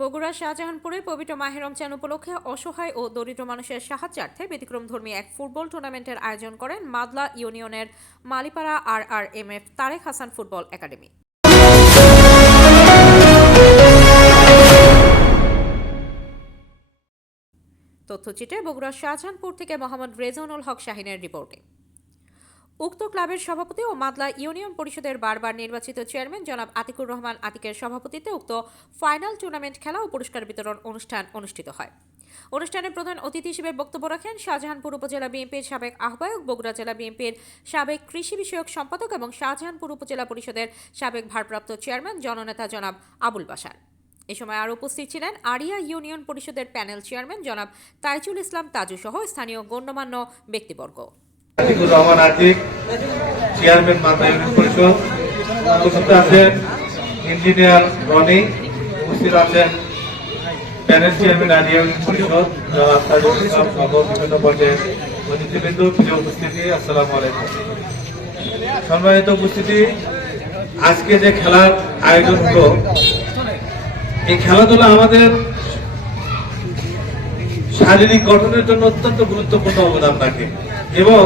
বগুড়ার শাহজাহানপুরে পবিত্র মাহে রমজান উপলক্ষে অসহায় ও দরিদ্র মানুষের সাহায্যার্থে ব্যতিক্রমধর্মী এক ফুটবল টুর্নামেন্টের আয়োজন করেন মাদলা ইউনিয়নের Malipara RRMF Tarek Hasan football academy. তথ্যচিত্রে বগুড়ার শাহজাহানপুর থেকে মোহাম্মদ রেজাউনুল হক শাহিনের রিপোর্টিং। উক্ত ক্লাবের সভাপতি ও মাদলা ইউনিয়ন পরিষদের বারবার নির্বাচিত চেয়ারম্যান জনাব আতিকুর রহমান আতিকের সভাপতিত্বে উক্ত ফাইনাল টুর্নামেন্ট খেলা ও পুরস্কার বিতরণ অনুষ্ঠান অনুষ্ঠিত হয়। অনুষ্ঠানে প্রধান অতিথি হিসেবে বক্তব্য রাখেন শাহজাহানপুর উপজেলা বিএনপির সাবেক আহ্বায়ক, বগুড়া জেলা বিএনপির সাবেক কৃষি বিষয়ক সম্পাদক এবং শাহজাহানপুর উপজেলা পরিষদের সাবেক ভারপ্রাপ্ত চেয়ারম্যান জননেতা জনাব আবুল বাশার। এ সময় আরও উপস্থিত ছিলেন আড়িয়া ইউনিয়ন পরিষদের প্যানেল চেয়ারম্যান জনাব তাইজুল ইসলাম তাজু সহ স্থানীয় গণ্যমান্য ব্যক্তিবর্গ। আতিকুর রহমান আতিক, চেয়ারম্যান মাদলা ইউনিয়ন পরিষদ। উপস্থিত আছেন ইঞ্জিনিয়ার রনি, উপস্থিত আছেন প্যানেল চেয়ারম্যান আড়িয়া ইউনিয়ন পরিষদ জনাব তাজুল ইসলাম সহ বিভিন্ন পর্যায়ের অতিথিবৃন্দ, প্রিয় উপস্থিতি, আসসালামু আলাইকুম। সম্মানিত উপস্থিতি, আজকে যে খেলার আয়োজন হলো, এই খেলাধুলা আমাদের শারীরিক গঠনের জন্য অত্যন্ত গুরুত্বপূর্ণ অবদান রাখে এবং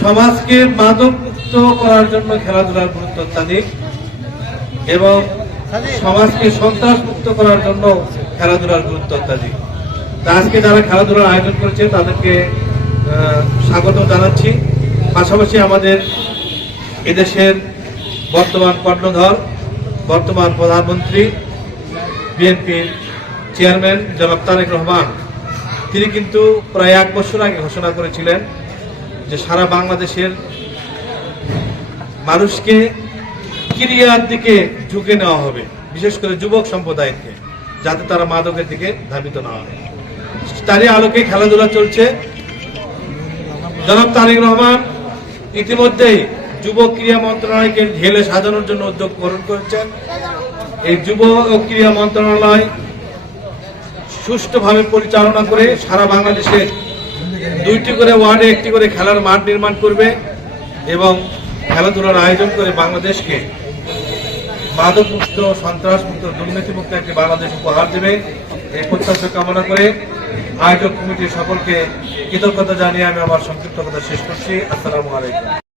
সমাজকে মাদক মুক্ত করার জন্য খেলাধুলার গুরুত্ব অত্যাধিক এবং সমাজকে সন্ত্রাস মুক্ত করার জন্য খেলাধুলার গুরুত্ব অত্যাধিক। আজকে যারা খেলাধুলার আয়োজন করেছে তাদেরকে স্বাগত জানাচ্ছি। পাশাপাশি আমাদের এদেশের বর্তমান কর্ণধার, বর্তমান প্রধানমন্ত্রী, বিএনপির চেয়ারম্যান জনাব তারেক রহমান, তিনি কিন্তু প্রায় 1 বছর আগে ঘোষণা করেছিলেন যে সারা বাংলাদেশের মানুষকে ক্রিয়ার দিকে ঝুঁকে নেওয়া হবে, বিশেষ করে যুবক সম্প্রদায়কে, যাতে তারা মাদকের দিকে ধাবিত না হয়। তারই আলোকে খেলাধুলা চলছে। জনাব তারেক রহমান ইতিমধ্যেই যুব ক্রীড়া মন্ত্রণালয়কে ঢেলে সাজানোর জন্য উদ্যোগ গ্রহণ করেছেন। এই যুব ও ক্রীড়া মন্ত্রণালয় সুষ্ঠুভাবে পরিচালনা করে সারা বাংলাদেশে 2টি করে ওয়ার্ডে 1টি করে খেলার মাঠ নির্মাণ করবে এবং খেলাধুলার আয়োজন করে বাংলাদেশকে মাদক মুক্ত, সন্ত্রাস মুক্ত, দুর্নীতি মুক্ত একটি বাংলাদেশ উপহার দেবে। এই প্রত্যাশা কামনা করে আয়োজক কমিটির সকলকে কৃতজ্ঞতা জানিয়ে আমি আমার সংক্ষিপ্ত কথা শেষ করছি। আসসালামু আলাইকুম।